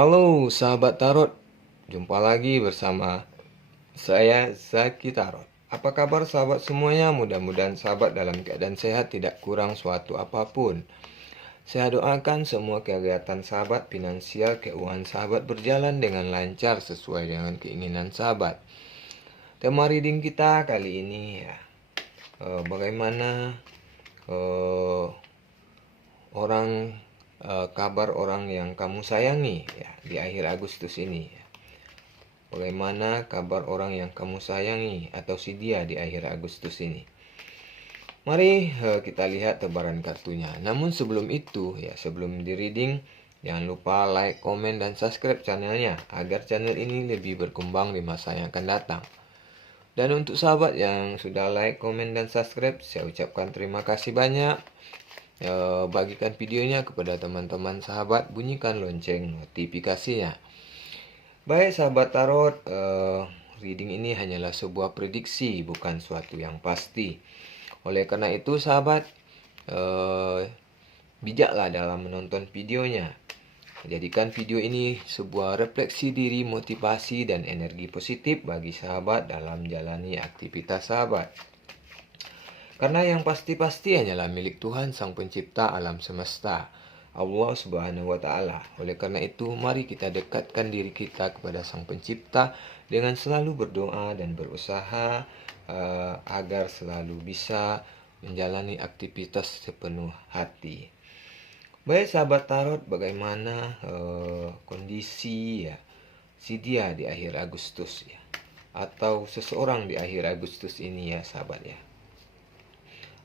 Halo sahabat Tarot, jumpa lagi bersama saya Zaki Tarot. Apa kabar sahabat semuanya? Mudah-mudahan sahabat dalam keadaan sehat, tidak kurang suatu apapun. Saya doakan semua kegiatan sahabat, finansial, keuangan sahabat berjalan dengan lancar sesuai dengan keinginan sahabat. Tema reading kita kali ini ya, bagaimana kabar orang yang kamu sayangi ya di akhir Agustus ini ya. Bagaimana kabar orang yang kamu sayangi atau si dia di akhir Agustus ini. Mari kita lihat tebaran kartunya. Namun sebelum itu ya, sebelum di reading, jangan lupa like, komen, dan subscribe channelnya agar channel ini lebih berkembang di masa yang akan datang. Dan untuk sahabat yang sudah like, komen, dan subscribe, saya ucapkan terima kasih banyak. Bagikan videonya kepada teman-teman sahabat, bunyikan lonceng notifikasinya. Baik sahabat tarot, reading ini hanyalah sebuah prediksi, bukan suatu yang pasti. Oleh karena itu sahabat, bijaklah dalam menonton videonya. Jadikan video ini sebuah refleksi diri, motivasi, dan energi positif bagi sahabat dalam menjalani aktivitas sahabat. Karena yang pasti-pasti hanyalah milik Tuhan Sang Pencipta alam semesta, Allah Subhanahu wa Ta'ala. Oleh karena itu, mari kita dekatkan diri kita kepada Sang Pencipta dengan selalu berdoa dan berusaha agar selalu bisa menjalani aktivitas sepenuh hati. Baik sahabat tarot, bagaimana kondisi ya si dia di akhir Agustus ya, atau seseorang di akhir Agustus ini ya sahabat ya,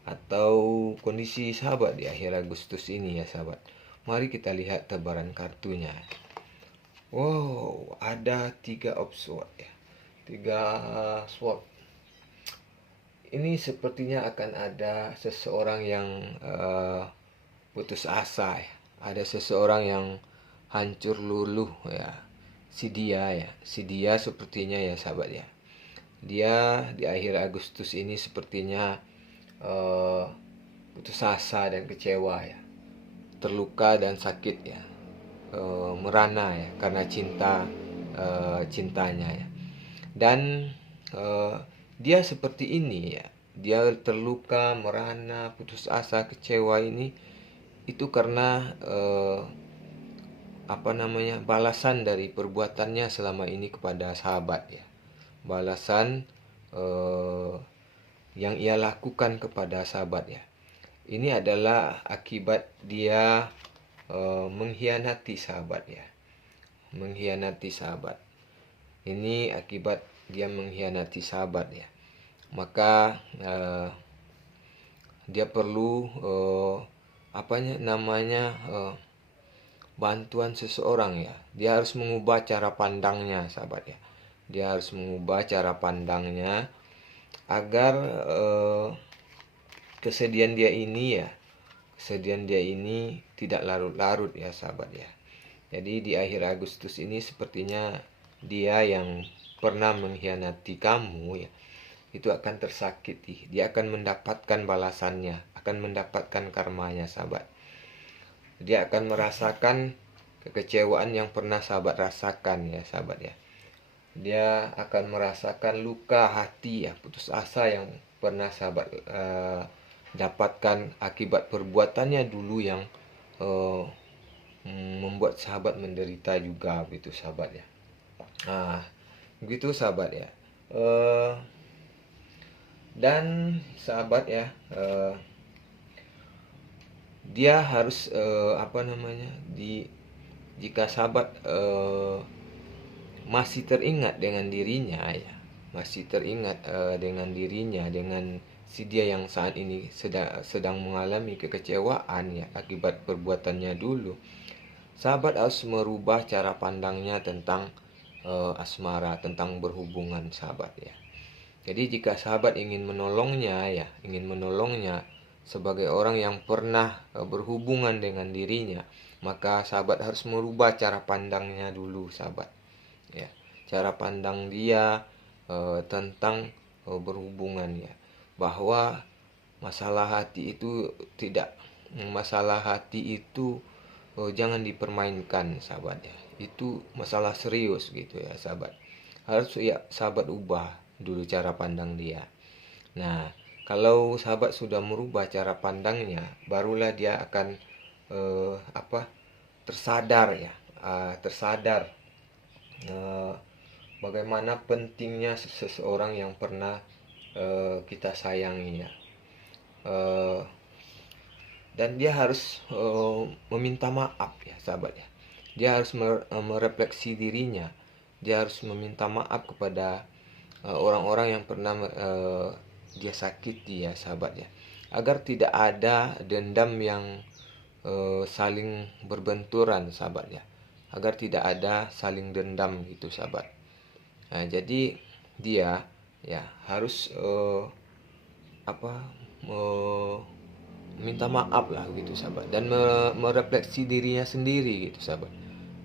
atau kondisi sahabat di akhir Agustus ini ya sahabat. Mari kita lihat tebaran kartunya. Wow, ada 3 of swords ya, 3 sword. Ini sepertinya akan ada seseorang yang putus asa ya. Ada seseorang yang hancur luluh ya. Si dia sepertinya ya sahabat ya. Dia di akhir Agustus ini sepertinya putus asa dan kecewa ya. Terluka dan sakit ya. Merana ya karena cintanya ya. Dan dia seperti ini ya. Dia terluka, merana, putus asa, kecewa ini itu karena balasan dari perbuatannya selama ini kepada sahabat ya. Balasan yang ia lakukan kepada sahabat ya. Ini adalah akibat dia mengkhianati sahabat ya. Mengkhianati sahabat. Ini akibat dia mengkhianati sahabat ya. Maka dia perlu bantuan seseorang ya. Dia harus mengubah cara pandangnya sahabat ya. Dia harus mengubah cara pandangnya agar kesedihan dia ini tidak larut-larut ya sahabat ya. Jadi di akhir Agustus ini sepertinya dia yang pernah mengkhianati kamu ya, itu akan tersakiti. Dia akan mendapatkan balasannya, akan mendapatkan karmanya sahabat. Dia akan merasakan kekecewaan yang pernah sahabat rasakan ya sahabat ya. Dia akan merasakan luka hati ya, putus asa yang pernah sahabat dapatkan akibat perbuatannya dulu yang membuat sahabat menderita juga begitu sahabat ya. Begitu sahabat ya. Dan sahabat ya, dia harus jika sahabat masih teringat dengan dirinya ya, masih teringat dengan dirinya, dengan si dia yang saat ini sedang mengalami kekecewaan ya akibat perbuatannya dulu, sahabat harus merubah cara pandangnya tentang asmara, tentang berhubungan sahabat ya. Jadi jika sahabat ingin menolongnya sebagai orang yang pernah berhubungan dengan dirinya, maka sahabat harus merubah cara pandangnya dulu sahabat ya. Cara pandang dia tentang berhubungan ya, bahwa masalah hati itu jangan dipermainkan sahabat ya. itu masalah serius gitu ya sahabat. Harus ya sahabat ubah dulu cara pandang dia. Nah, kalau sahabat sudah merubah cara pandangnya, barulah dia akan tersadar ya, tersadar eh, bagaimana pentingnya seseorang yang pernah kita sayangi ya. Eh, dan dia harus meminta maaf ya sahabat ya. Dia harus merefleksi dirinya. Dia harus meminta maaf kepada orang-orang yang pernah dia sakiti ya sahabat ya, agar tidak ada dendam yang saling berbenturan sahabat ya, agar tidak ada saling dendam gitu sahabat. Nah, jadi dia ya harus minta maaf lah gitu sahabat, dan merefleksi dirinya sendiri gitu sahabat.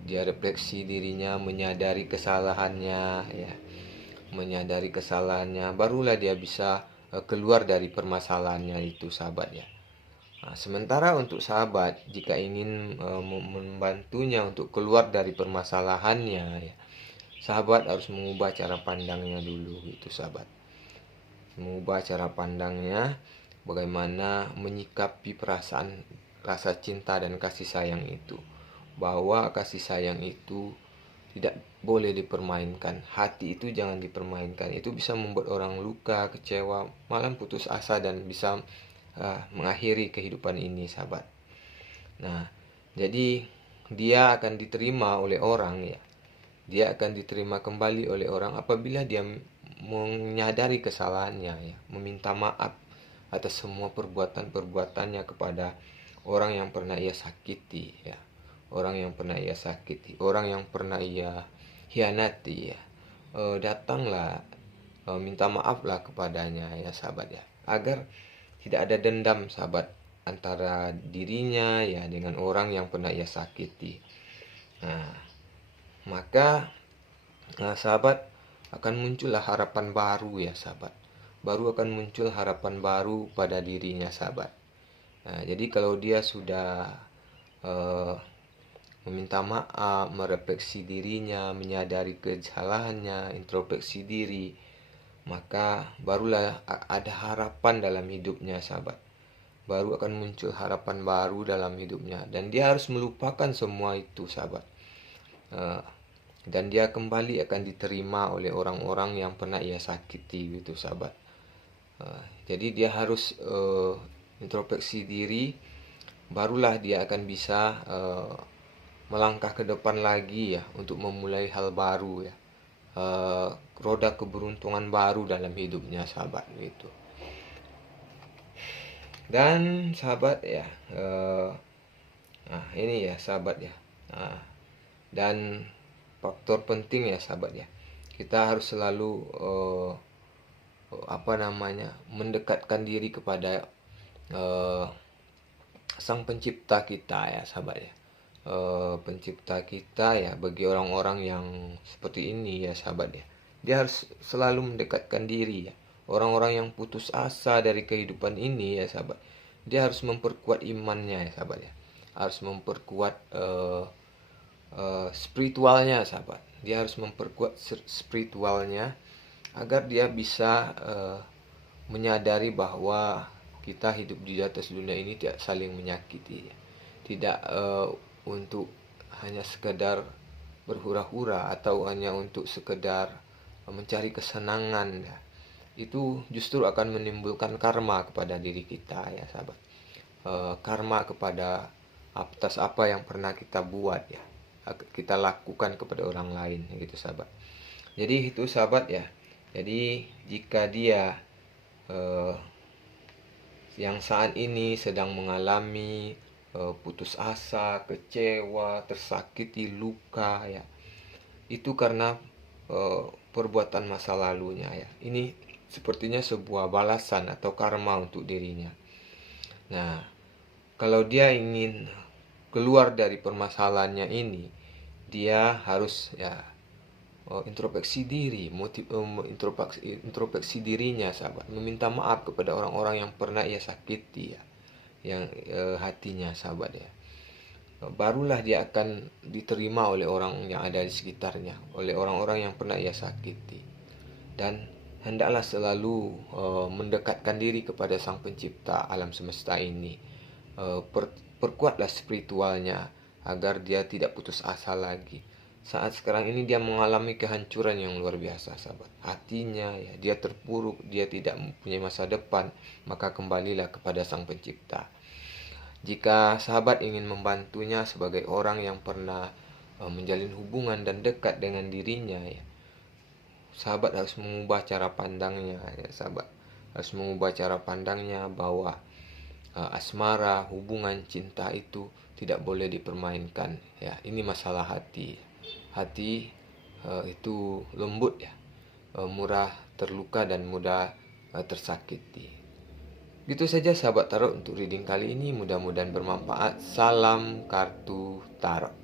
Dia refleksi dirinya, menyadari kesalahannya ya, menyadari kesalahannya, barulah dia bisa keluar dari permasalahannya itu sahabat ya. Nah, sementara untuk sahabat jika ingin membantunya untuk keluar dari permasalahannya ya, sahabat harus mengubah cara pandangnya dulu itu sahabat. Mengubah cara pandangnya, bagaimana menyikapi perasaan rasa cinta dan kasih sayang itu. Bahwa kasih sayang itu tidak boleh dipermainkan. Hati itu jangan dipermainkan. Itu bisa membuat orang luka, kecewa, malah putus asa dan bisa mengakhiri kehidupan ini, sahabat. Nah, jadi dia akan diterima oleh orang ya. Dia akan diterima kembali oleh orang apabila dia menyadari kesalahannya ya, meminta maaf atas semua perbuatan-perbuatannya kepada orang yang pernah ia sakiti ya. Orang yang pernah ia sakiti, orang yang pernah ia hianati ya. Datanglah, minta maaflah kepadanya ya sahabat ya, agar tidak ada dendam sahabat antara dirinya ya dengan orang yang pernah ia sakiti. Nah, maka sahabat akan muncullah harapan baru ya sahabat. Baru akan muncul harapan baru pada dirinya sahabat. Nah, jadi kalau dia sudah meminta maaf, merefleksi dirinya, menyadari kesalahannya, introspeksi diri, maka barulah ada harapan dalam hidupnya sahabat. Baru akan muncul harapan baru dalam hidupnya, dan dia harus melupakan semua itu sahabat. Dan dia kembali akan diterima oleh orang-orang yang pernah ia sakiti gitu sahabat. Jadi dia harus introspeksi diri, barulah dia akan bisa melangkah ke depan lagi ya, untuk memulai hal baru ya, roda keberuntungan baru dalam hidupnya sahabat gitu. Dan sahabat ya, ini ya sahabat ya, dan faktor penting ya sahabat ya, kita harus selalu mendekatkan diri kepada sang pencipta kita ya sahabat ya. Pencipta kita ya, bagi orang-orang yang seperti ini ya sahabat ya, dia harus selalu mendekatkan diri ya. Orang-orang yang putus asa dari kehidupan ini ya sahabat, dia harus memperkuat imannya ya sahabat ya, harus memperkuat spiritualnya sahabat. Dia harus memperkuat spiritualnya agar dia bisa menyadari bahwa kita hidup di atas dunia ini tidak saling menyakiti ya. Tidak untuk hanya sekedar berhura-hura atau hanya untuk sekedar mencari kesenangan ya. Itu justru akan menimbulkan karma kepada diri kita ya sahabat. Karma kepada atas apa yang pernah kita buat ya, kita lakukan kepada orang lain gitu sahabat. Jadi itu sahabat ya. Jadi jika dia yang saat ini sedang mengalami putus asa, kecewa, tersakiti, luka ya, itu karena perbuatan masa lalunya ya. Ini sepertinya sebuah balasan atau karma untuk dirinya. Nah, kalau dia ingin keluar dari permasalahannya ini, dia harus ya introspeksi diri, introspeksi dirinya sahabat, meminta maaf kepada orang-orang yang pernah ia sakiti ya, yang hatinya sahabat ya. barulah dia akan diterima oleh orang yang ada di sekitarnya, oleh orang-orang yang pernah ia sakiti. Dan hendaklah selalu mendekatkan diri kepada Sang Pencipta alam semesta ini. Perkuatlah spiritualnya agar dia tidak putus asa lagi. Saat sekarang ini dia mengalami kehancuran yang luar biasa, sahabat. Hatinya ya, dia terpuruk, dia tidak mempunyai masa depan, maka kembalilah kepada Sang Pencipta. Jika sahabat ingin membantunya sebagai orang yang pernah menjalin hubungan dan dekat dengan dirinya, ya, sahabat harus mengubah cara pandangnya, ya, sahabat harus mengubah cara pandangnya bahwa asmara, hubungan cinta itu tidak boleh dipermainkan. Ya, ini masalah hati. Hati itu lembut, ya, murah terluka dan mudah tersakiti. Gitu saja sahabat tarot untuk reading kali ini. Mudah-mudahan bermanfaat. Salam kartu tarot.